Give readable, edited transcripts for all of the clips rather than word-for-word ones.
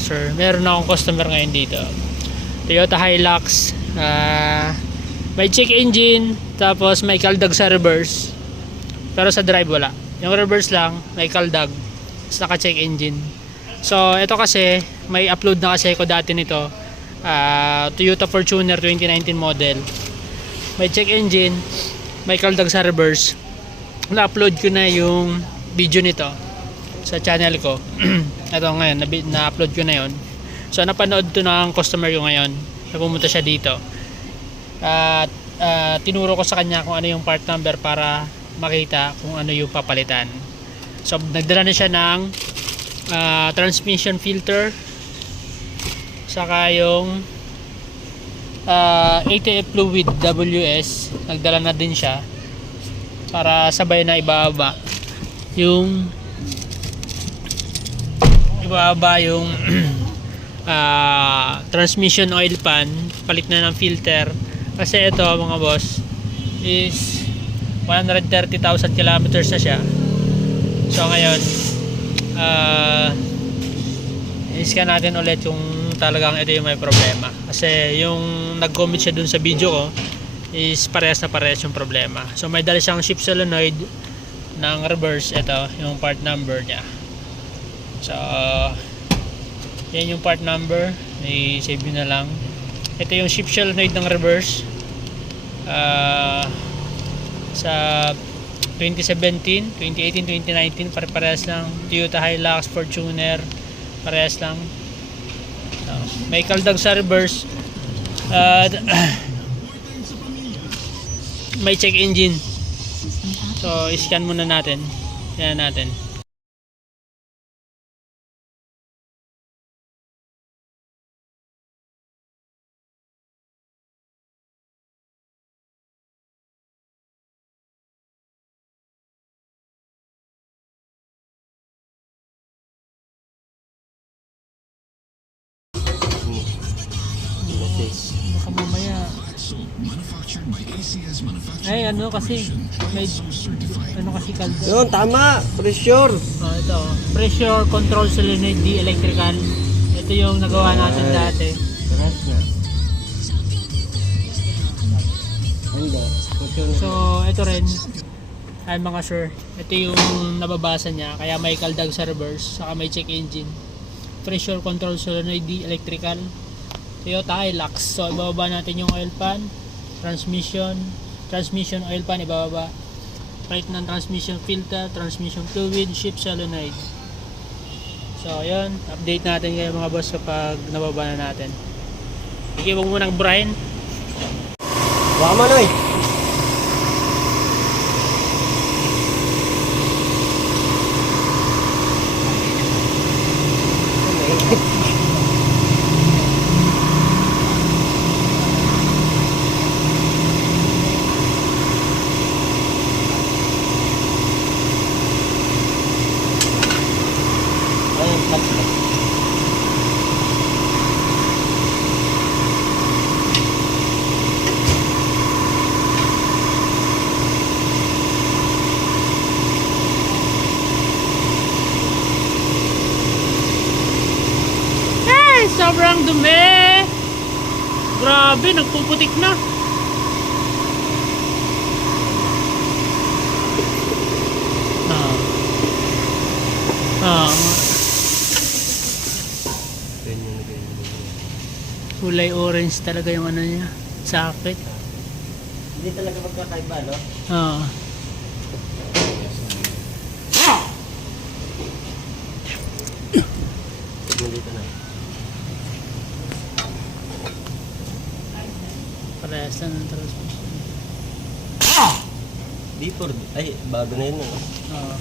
mga sir, meron akong customer ngayon dito. Toyota Hilux, may check engine, tapos may kaldag sa reverse, pero sa drive wala. Yung reverse lang may kaldag, tapos naka check engine. So ito kasi may upload na kasi ako dati nito, Toyota Fortuner 2019 model, may check engine, may kaldag sa reverse. Na-upload ko na yung video nito sa channel ko. Ito ngayon, na-upload ko na yon. So napanood to ng customer ko ngayon, pumunta siya dito at tinuro ko sa kanya kung ano yung part number para makita kung ano yung papalitan. So nagdala na siya ng transmission filter, saka yung ATF fluid WS, nagdala na din siya para sabay na ibaba yung transmission oil pan, palit na ng filter. Kasi ito mga boss is 130,000 kilometers na siya. So ngayon i-scan natin ulit kung talagang ito yung may problema, kasi yung nag-comment siya dun sa video ko is parehas na parehas yung problema. So may dala siyang shift solenoid ng reverse. Ito yung part number niya. So yan yung part number, i-save nyo na lang. Ito yung shift solenoid ng reverse, sa 2017, 2018, 2019 pare-parehas lang. Toyota Hilux, Fortuner, parehas lang. So, may kaldag sa reverse, may check engine. So i-scan muna natin. Tingnan natin. Baka mamaya ay ano kasi may ano kasi kaldo. Yun, tama. Pressure. Ito, pressure control solenoid D electrical. Ito yung nagawa natin dati. So ito rin ay mga sir, ito yung nababasa niya, kaya may kaldag sa reverse, saka may check engine. Pressure control solenoid D electrical, Toyota Hilux. So ibababa natin yung oil pan, transmission oil pan ibababa, palit ng transmission filter, transmission fluid, shift solenoid. So ayun, update natin kayo mga boss kapag nababa na natin. Ikiwag mo ng brine. Wama na eh. Sobrang dumi. Grabe, nagpuputik na. Kulay orange talaga yung ano niya. Sakit. Hindi talaga magkakaiba, no? Oo. Dito na. Parehas na ng transmission. D4. Ay, bago na yun, no? Oo.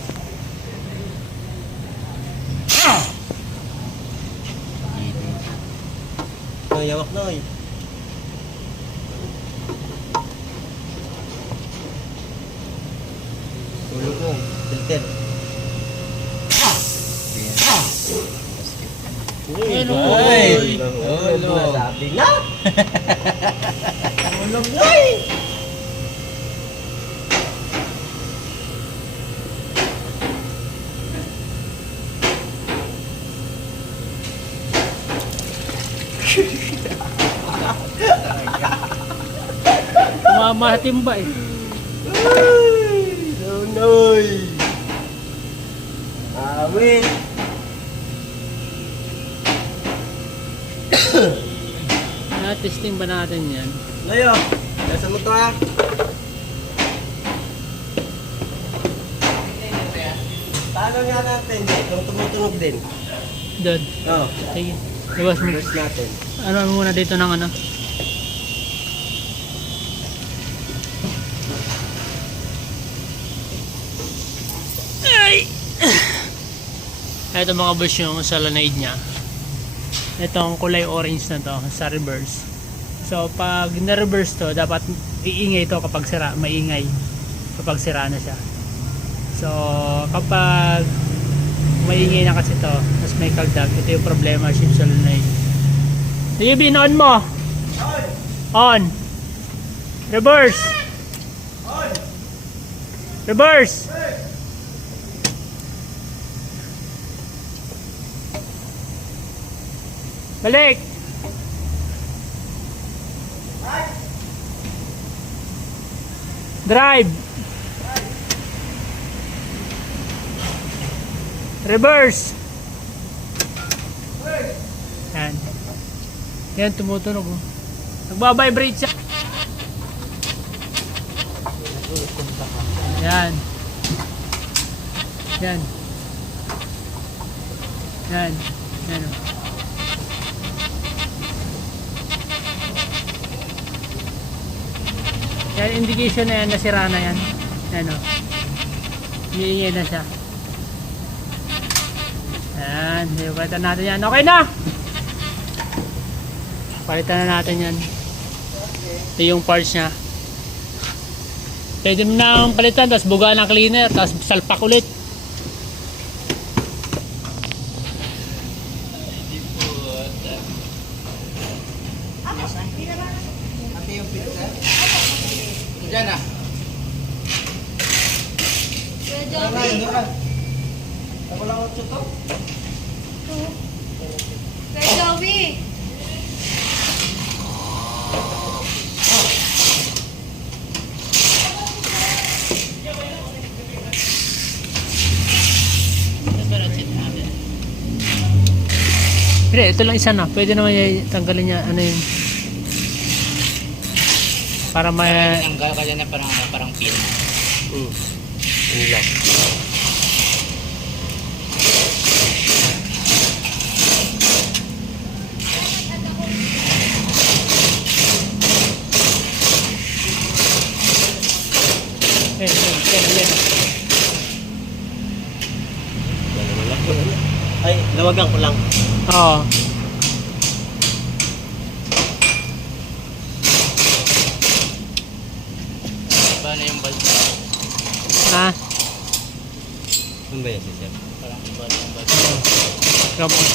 No, yawak na, eh. Tulog mo. Filter. Uy, Uy! Ulo! Sabi na! Ulog na eh! matimba eh. Ay! Nonoy! Awit! Testing ba natin yan? Layo! Nasa mo to ha? Paano nga natin? Kung tumutunog din. Doon. Oo. Sige. Labas mo. Press natin. Ano muna dito ng ano? Ay! Ito mga boss yung solenoid niya. Itong kulay orange na to sa reverse. So pag na-reverse to, dapat iingay to kapag sira, maingay kapag sira na siya. So kapag maingay na kasi to, mas may kaldag, ito yung problema shift solenoid. Sige, on mo. On. Reverse. Reverse. Balik. Drive. Reverse. Yan. Yan, tumutunog. Oh. Nagbabibrate siya. Yan. Yan. Yan. Yan. Oh. Yan, indication na yan, nasira na yan. Yan o. Hiingay na siya. Yan, palitan natin yan. Okay na! Palitan na natin yan. Ito yung parts nya. Pwede mo na palitan, tapos buga ng cleaner, tapos salpak ulit. Diyan ah. Ako lang 8 to? Kay Joey. Hindi, ito lang isa na. Pwede naman tanggalin niya, ano yun. Para may... Tanggal ka dyan na parang pin. Yun lang. Yan. Ay, lawagan ko lang. Oo. Paano yung balt? Ha? Ano ba yan si Sir? Parang iba na yung balt. Trouble.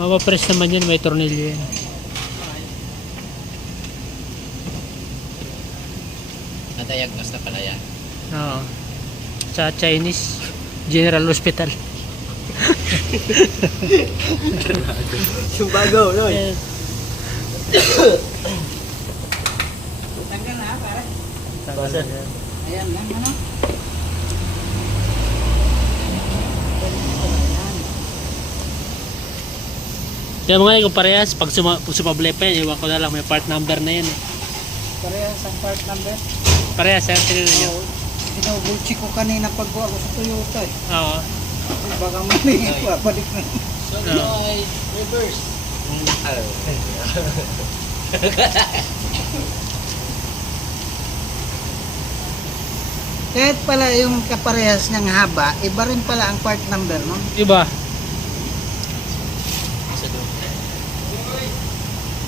Mapapress naman yun, may tornilyo yan. Nadiagnose na pala yan. Oo. Sa Chinese General Hospital. Yung bago, no? Tanggal na pare. Sir. Ayan lang ano. Kaya mga kung parehas, pag sumable pa yan, iwan ko na lang, may part number na yan eh. Parehas ang part number. Parehas, sir, tinignan nyo. Ginagulchi ko kanina pagkuha ko sa Toyota eh. Oo. Baka may balik na. So, ay reverse. Kahit pala yung kaparehas niyang haba, iba rin pala ang part number, no? Iba.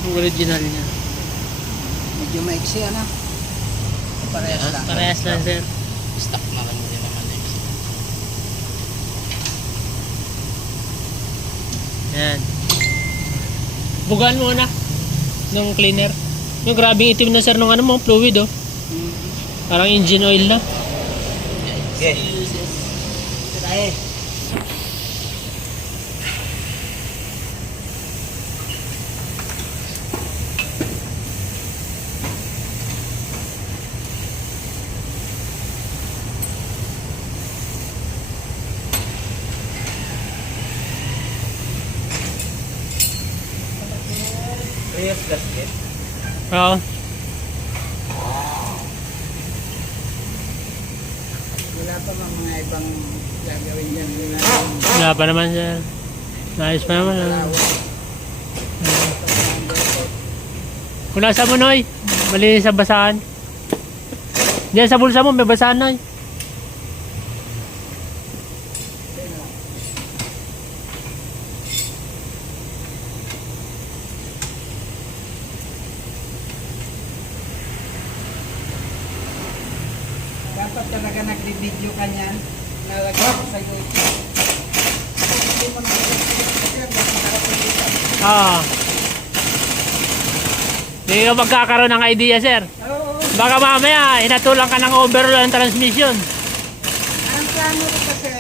Yung original niya. Medyo maiksi, ano? Kaparehas lang. Parehas lang, sir. Stock na kami din naman eh. Yan. Bugaan mo na nung cleaner. Yung grabing itim na, sir, nung ano mo, fluid, oh. Parang engine oil na. Okay. Tirahe. Parehas gasket. Oo. Wala pa mga ibang gagawin dyan. Wala pa naman sir. Nice pa naman. Kung nasa mo, Noy, malinis sa basahan. Diyan sa bulsa mo, may basahan, Noy. Dapat talaga nagbi-video ka niyan. Nalagay mo sa YouTube. Hindi mo Oo. Hindi ka magkakaroon ng idea, sir. Oo. Baka mamaya, hinatulang ka ng overall ng transmission. Ang plano ko kasi,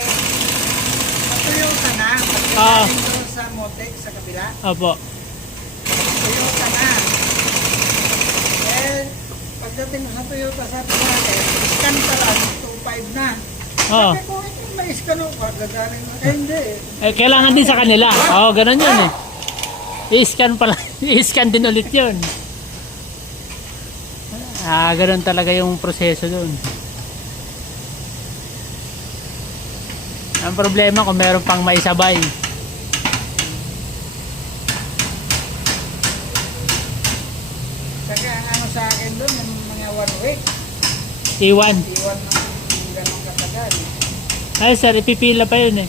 Toyota na. Oo. Pagkakain doon sa Motex sa kabila. Opo. Toyota na. Eh, pagdating sa Toyota sa natin, scan pa lang, 2.5 na. Oo. Sabi ko, ito ma-scan ako, gagaling mo. Eh, hindi. Eh, kailangan din sa kanila. Oo, ganun yun eh. I-scan pala. I-scan din ulit yun. Ganun talaga yung proseso doon. Ang problema kung meron pang maisabay. Saka ang ano sa akin doon, yung mga 1 week, Iwan. iwan ng ganong katagal. Ay sir, ipipila pa yun eh.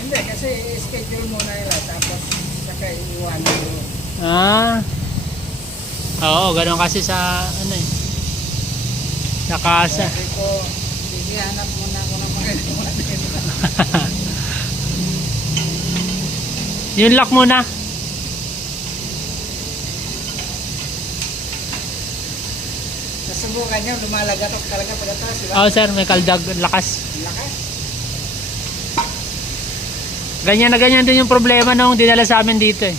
Hindi, kasi i-schedule muna nila, tapos saka iiwan doon. Oo, ganun kasi sa ano eh. Sa kasa. Sabi ko, sige, hanap muna ako ng mga iwan. Yung lock muna. Nasubukan niya, lumalagatok talaga pagkatapos, di ba? Oo sir, may kaldag, lakas. Ang lakas. Ganyan na ganyan din yung problema nung dinala sa amin dito eh.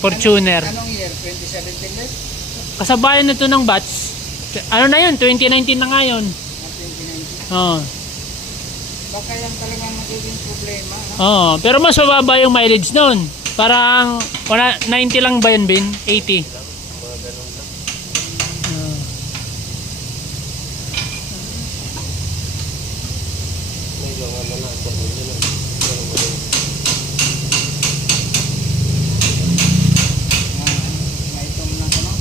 Fortuner. Anong year? 2017 din? Kasabayan na to ng batch. Ano na yun? 2019 na nga yun. 2019. Oo. Baka yan talagang magiging problema, no? Oo. Pero mas mababa yung mileage nun. Parang 90 lang ba yun, Bin? 80. May itong na ko, no?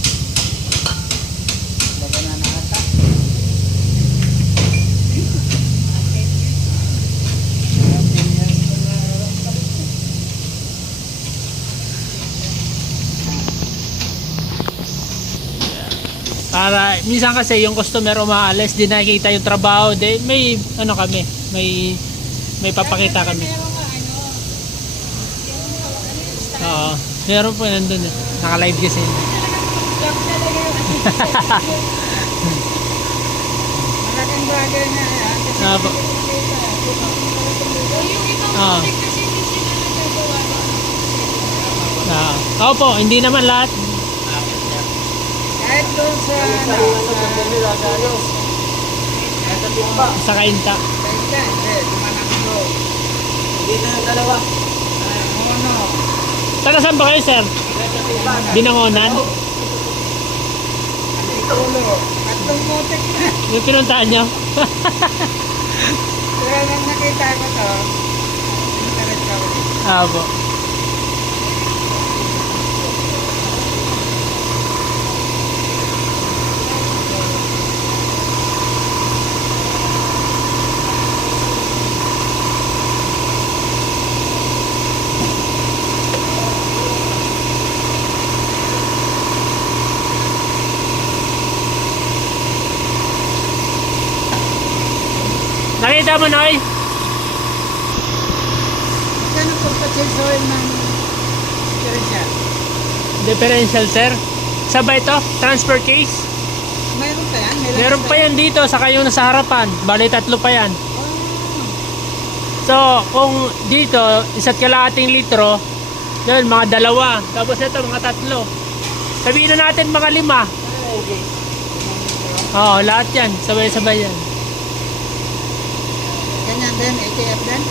Baga na nakata. Para minsan kasi yung customer umaalis, di nakikita yung trabaho, di may ano kami, may papakita kami. Oo. Meron po nandun eh. Naka-live kasi. Malaking bagay na yan. Kasi Opo. Yung ibang Ah. product kasi hindi sila nagagawa ng Opo, hindi naman lahat. kahit doon sa Sa kainta. hindi, Manaklo. Dito yung dalawa. Ano? Taga saan ba kayo, sir? Binangonan? Antitulo. Tatlong motek na. Yung pinuntahan nyo? Kaya nang nakita ko to, internet ka ulit. Opo. Nakita mo, Noy? Kano pagpa-change oil ng differential? Differential, sir. Sabay to? Transfer case? Mayroon pa yan? Meron pa yan dito, saka yung nasa harapan. Bali, 3 pa yan. So, kung dito, 1.5 litro, yun, mga 2. Tapos ito, mga 3. Sabihin na natin mga 5. Oo, lahat yan. Sabay-sabay yan. Ganyan din, ATF din?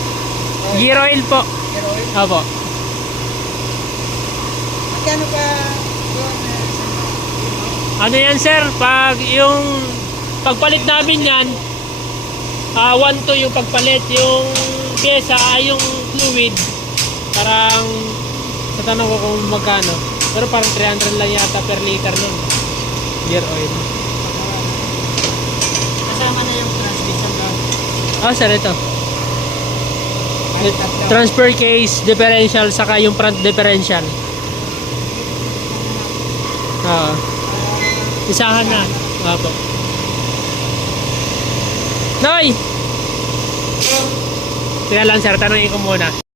Gear oil po. Gear oil? Opo. Magkano pa doon? Ano yan sir? Pag yung pagpalit namin yan, 1 to yung pagpalit. Yung pyesa ay yung fluid. Parang sa tanong ko kung magkano. Pero parang 300 lang yata per liter nun. Gear oil. Kasama na yung transmission doon. Sir, ito. Ay, tatlo. Transfer case, differential, saka yung front differential. Isahan na. Apo. Noy! Teka lang sir, tanongin ko muna.